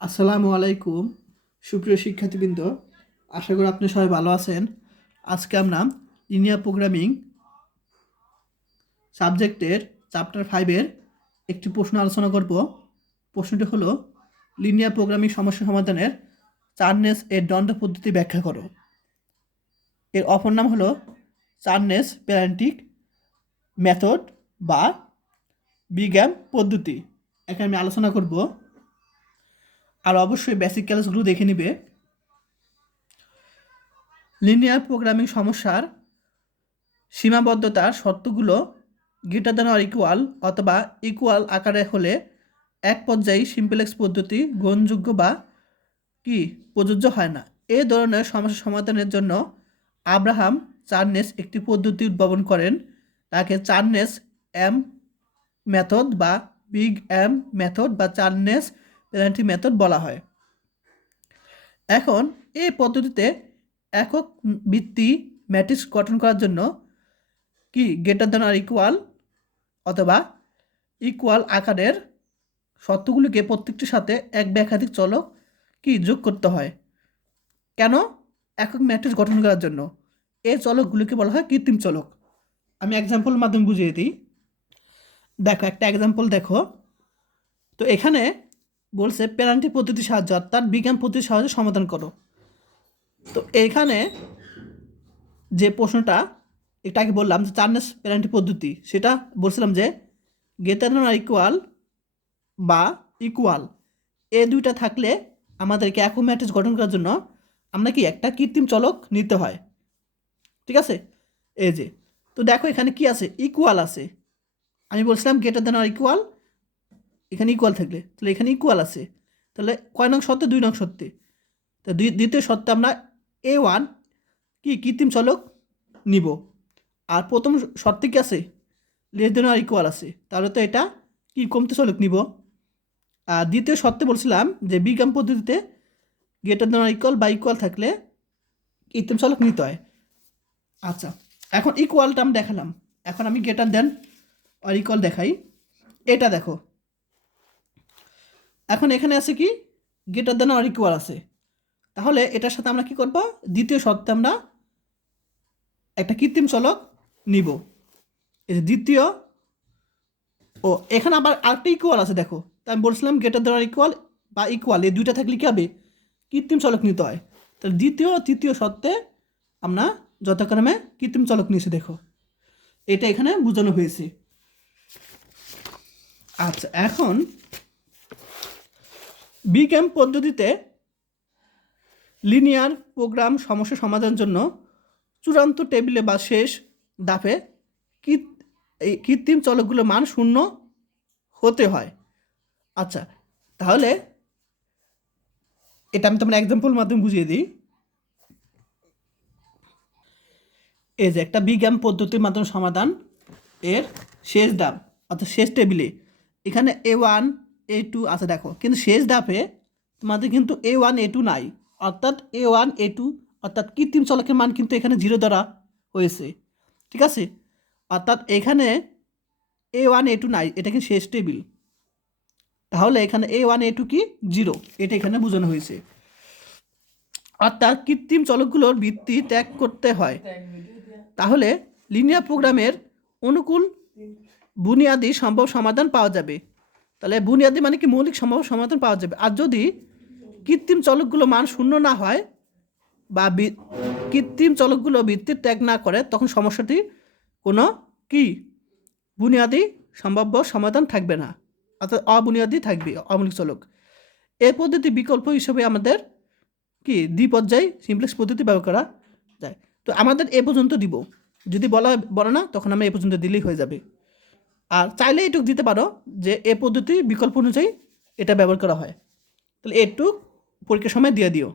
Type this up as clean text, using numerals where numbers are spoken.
আসসালামু আলাইকুম সুপ্রিয় শিক্ষার্থীবৃন্দ, আশা করি আপনি সবাই ভালো আছেন। আজকে আমরা লিনিয়ার প্রোগ্রামিং সাবজেক্টের চ্যাপ্টার 5-এর একটি প্রশ্ন আলোচনা করব। প্রশ্নটি হলো, লিনিয়ার প্রোগ্রামিং সমস্যা সমাধানের চার্নেস এর দণ্ড পদ্ধতি ব্যাখ্যা করো। এর অপর নাম হলো চার্নেস প্যারেন্টিক মেথড বা বিজ্ঞান পদ্ধতি। এখানে আমি আলোচনা করব, আর অবশ্যই বেসিক ক্লাসগুলো দেখে নিবে। লিনিয়ার প্রোগ্রামিং সমস্যার সীমাবদ্ধতার শর্তগুলো গ্রেটার দ্যান অর ইকুয়াল অথবা ইকুয়াল আকারে হলে এক পর্যায়ী সিম্পলেক্স পদ্ধতি গ্রহণযোগ্য বা প্রযোজ্য হয় না। এই ধরনের সমস্যা সমাধানের জন্য আব্রাহাম চার্নেস একটি পদ্ধতি উদ্ভাবন করেন। তাকে চার্নেস এম মেথড বা বিগ এম মেথড বা চার্নেস পেনাল্টি মেথড বলা হয়। এখন এই পদ্ধতিতে একক ভিত্তি ম্যাট্রিক্স গঠন করার জন্য গ্রেটার দ্যান আর ইকুয়াল অথবা ইকুয়াল আকারের শর্তগুলিকে প্রত্যেকটির সাথে এক বা একাধিক চলক যোগ করতে হয়। কেন? একক ম্যাট্রিক্স গঠন করার জন্য। এই চলকগুলিকে বলা হয় কৃত্রিম চলক। আমি এক্সাম্পলের মাধ্যমে বুঝিয়ে দিই। দেখো, একটা এক্সাম্পল দেখো। তো এখানে বলছে পেনাল্টি পদ্ধতির সাহায্যে অর্থাৎ বিজ্ঞান পদ্ধতির সাহায্যে সমাধান করো। তো এইখানে যে প্রশ্নটা এটাকে বললাম যে চার্নেস পেনাল্টি পদ্ধতি, সেটা বলছিলাম যে গ্রেটার দ্যান অর ইকুয়াল বা ইকুয়াল এ দুইটা থাকলে আমাদেরকে একক ম্যাট্রিক্স গঠন করার জন্য আমরা একটা কৃত্রিম চলক নিতে হয়। ঠিক আছে, এই যে। তো দেখো এখানে কি আছে, ইকুয়াল আছে। আমি বলছিলাম গ্রেটার দ্যান অর ইকুয়াল, এখানে ইকুয়াল থাকলে তাহলে এখানে ইকুয়াল আছে। তাহলে কয় নং শর্তে? 2 নং শর্তে। তো দ্বিতীয় শর্তে আমরা A1 কৃত্রিম চলক নিব। আর প্রথম শর্তে কি আছে? লেস দেন আর ইকুয়াল আছে। তাহলে তো এটা কমতে চলক নিব। আর দ্বিতীয় শর্তে বলছিলাম যে বিজ্ঞান পদ্ধতিতে গ্রেটার দেন আর ইকুয়াল বা ইকুয়াল থাকলে কৃত্রিম চলক নিতে হয়। আচ্ছা, এখন ইকুয়ালটা আমি দেখালাম। এখন আমি গ্রেটার দেন আর ইকুয়াল দেখাই। এটা দেখো, এখন এখানে আছে গ্রেটার দেন আর ইকুয়াল আছে। তাহলে এটার সাথে আমরা কি করব? দ্বিতীয় শর্তে আমরা একটা কৃত্রিম চলক নিব। এই যে দ্বিতীয়, ও এখানে আবার আরেকটা ইকুয়াল আছে। দেখো, তাই আমি বলছিলাম গ্রেটার দ্যান অর ইকুয়াল বা ইকুয়াল এই দুইটা থাকলে কি হবে? কৃত্রিম চলক নিতে হয়। তাহলে দ্বিতীয় তৃতীয় শর্তে আমরা যথাক্রমে কৃত্রিম চলক নিয়েছি। দেখো, এটা এখানে বোঝানো হয়েছে। আচ্ছা, এখন বিজ্ঞান পদ্ধতিতে লিনিয়ার প্রোগ্রাম সমস্যা সমাধানের জন্য চূড়ান্ত টেবিলে বা শেষ ধাপে এই কৃত্রিম চলকগুলোর মান 0 হতে হয়। আচ্ছা, তাহলে এটা আমি তোমার এক্সাম্পল মাধ্যমে বুঝিয়ে দিই। এই যে একটা বিজ্ঞান পদ্ধতির মাধ্যমে সমাধান এর শেষ ধাপ অর্থাৎ শেষ টেবিলে এখানে A1 A2 আছে। দেখো, কিন্তু শেষ ধাপে তোমাদের কিন্তু A1 A2 নাই, অর্থাৎ A1 A2 অর্থাৎ কৃত্রিম চলকের মান কিন্তু এখানে 0 দ্বারা হয়েছে। ঠিক আছে, অর্থাৎ এখানে A1 A2 নাই, এটা কি শেষ টেবিল। তাহলে এখানে A1 A2 0, এটা এখানে বোঝানো হয়েছে। অর্থাৎ কৃত্রিম চলকগুলোর ভিত্তি ত্যাগ করতে হয়। তাহলে লিনিয়ার প্রোগ্রামের অনুকূল বুনিয়াদি সম্ভব সমাধান পাওয়া যাবে। তাহলে বুনিয়াদি মানে মৌলিক সম্ভব সমাধান পাওয়া যাবে। আর যদি কৃত্রিম চলকগুলো মান 0 না হয় বা কৃত্রিম চলকগুলো ভিত্তির ত্যাগ না করে, তখন সমস্যাটি কোনো বুনিয়াদি সম্ভাব্য সমাধান থাকবে না, অর্থাৎ অবুনিয়াদি থাকবে, অমৌলিক চলক। এই পদ্ধতি বিকল্প হিসেবে আমাদের দ্বিপর্যায়ী সিমপ্লেক্স পদ্ধতি ব্যবহার করা যায়। তো আমাদের এ পর্যন্ত দিব, যদি বলে না তখন আমরা এ পর্যন্ত দিলেই হয়ে যাবে। আর চাইলে এটুক দিতে পারো যে এ পদ্ধতি বিকল্প অনুযায়ী এটা ব্যবহার করা হয়। তাহলে এটুক পরীক্ষার সময় দিয়ে দিও।